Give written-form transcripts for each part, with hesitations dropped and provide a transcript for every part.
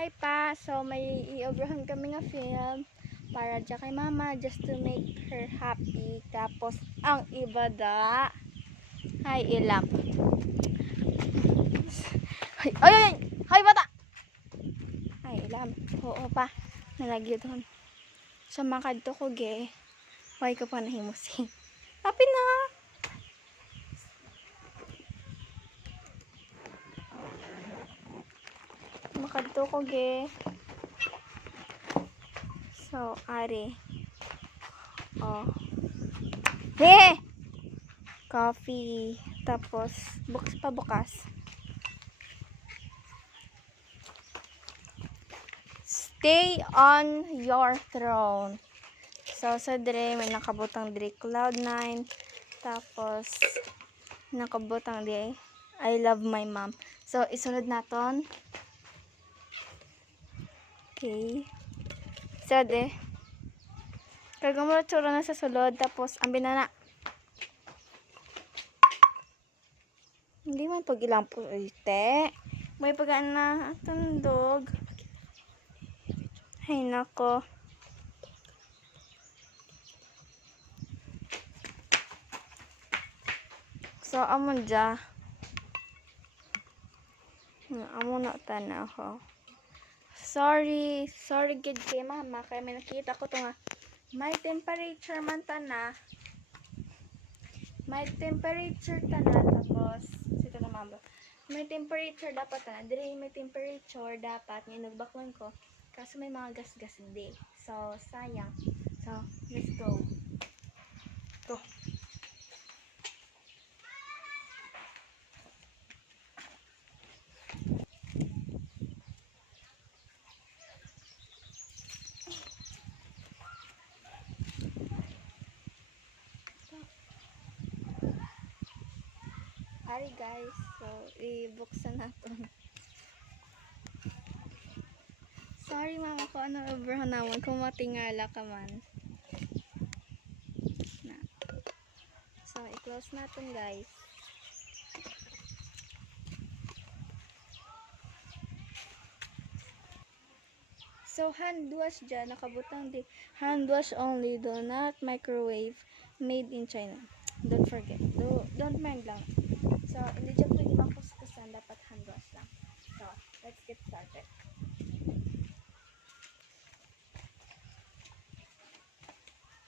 Hi pa, so may i-obrahan kami nga film para dyan kay mama just to make her happy. Tapos ang iba da, hi ilam. Ay, ay, ay, hi bata! Hi ilam, oo pa, nalagyo doon. So makadto ko ge, why ka pa nahimusin. Happy na! Makadto ko ge. So, ari. Oh. Hey! Coffee. Tapos, bukas pa bukas. Stay on your throne. So, sa dire, may nakabutang dire Cloud9. Tapos, nakabutang dire I love my mom. So, isunod naton. Okay. So, de. Kagamo tsura na sa sulod. Tapos, ang binana. Hindi man pag ilang po. Ite. May pag na tundog. Ay, nako. So, amon dya. Amon na tanaw ko. Sorry gid kay mama. Kaya may nakita ko to nga. May temperature man tana. May temperature tana. Tapos, sito na mama. May temperature dapat tana. Dire may temperature dapat. Ngayon nagbaklan ko. Kaso may mga gas-gas hindi. So, sayang. So, let's go. Go. Hi guys. So, i-buksan natin. Sorry mama ko ano overhan naman. Kung matingala ka man. Na. So, i-close natin guys. So, hand wash dyan. Nakabutang di. Hand wash only. Do not microwave. Made in China. Don't forget. Don't mind lang. So, hindi dyan pwede makuskusan. Dapat hand wash lang. So, let's get started.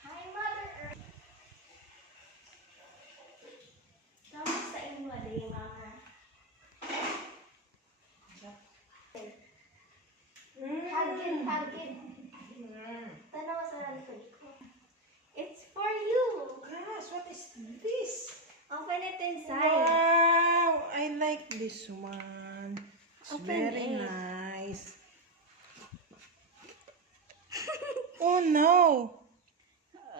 Hi, Mother Earth! Kamusta inyo day, Mama? Hagid. Tanaw sa likod ko. It's for you! Gosh, what is this? Open it inside. Wow, I like this one. It's Open very it. nice. Oh no!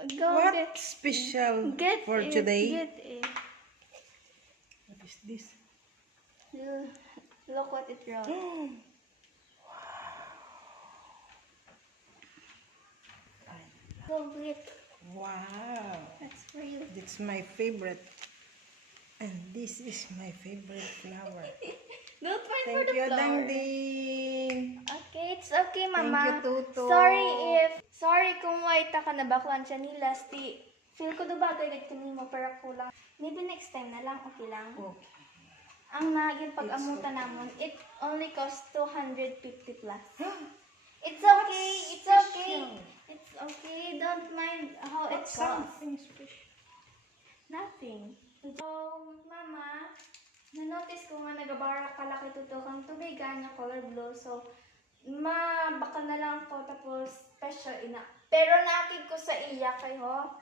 Go What get special for it. today? Get it. What is this? Look what it wrote. Go get. Wow, That's for you. that's my favorite. And this is my favorite flower. Don't fight for Thank the you, flower. Dangding. Okay, it's okay, Mama. Thank you, Tuto. Sorry kung white ka na baklan siya ni Lasty. Feel ko do bagay dito kanimo pero kulang. Maybe next time na lang, okay lang. Okay. Ang naging pag-amutan namon, it only costs 250 plus. It's okay, it's okay. It's okay, don't mind how it What's costs. something special? Nothing. So, Mama, na-notice ko nga nagabara kalaki tutukang tubigan na color blue. So, baka na lang ko tapos special ina. Pero nakid ko sa iya kayo.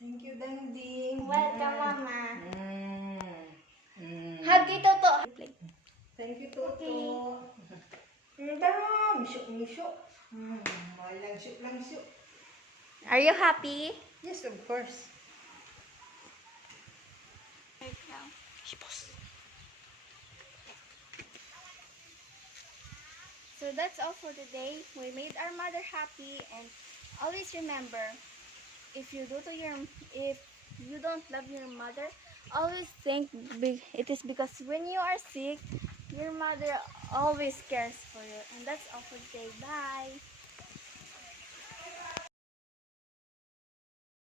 Thank you, Dangding. Welcome, Mama. Mm. Hagi to. Thank you, Toto. Okay. Misyo. Lang syuk. Are you happy? Yes, of course. Right now. So that's all for today. We made our mother happy, and always remember, if you don't love your mother, always think it is because when you are sick, Your mother always cares for you. And that's all for today. Bye!